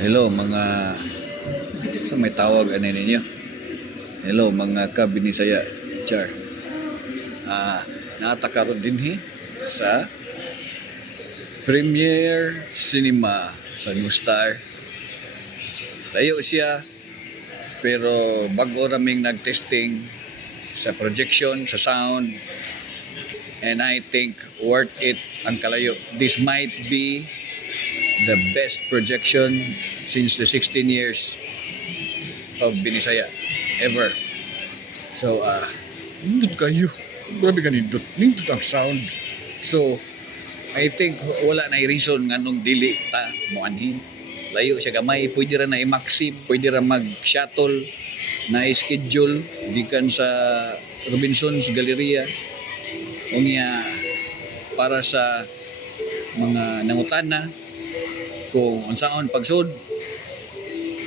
Hello mga sa may tawag ano ninyo. Hello mga kabinisaya char. Naatakaron din sa Premiere Cinema sa New Star. Layo siya pero bago raming nagtesting sa projection, sa sound, and I think worth it ang kalayo. This might be the best projection since the 16 years of Binisaya ever. So, nindot kayo. Grabe ka nindot. Nindot ang sound. So, I think wala na reason nga nung dili ta muanhin. Layo siya gamay. Pwede ra na i-maxim. Pwede ra mag-shuttle na i-schedule gikan sa Robinson's Galleria. Unya para sa mga nangutana kung unsaon pagsud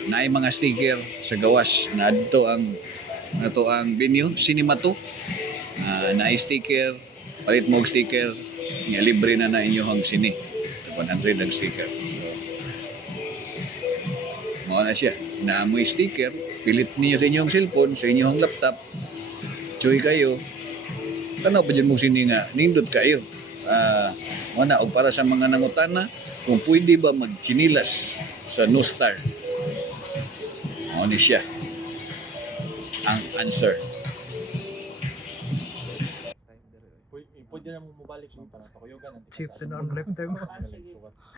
naay mga sticker sa gawas na adto ang venue cinema to naay sticker palit mo og sticker nga libre na inyohang sine 100 ang sticker so mao na siya na mo sticker pilit niyo sa inyong cellphone sa inyong laptop joy kayo tanaw pa dyan mong sine nga nindot kayo mana og para sa mga nangutana kung pwede ba magchinilas sa No Star. Ano siya ang answer. Pwede na mo mabalik ng para pakuyogan. Chief to non left them.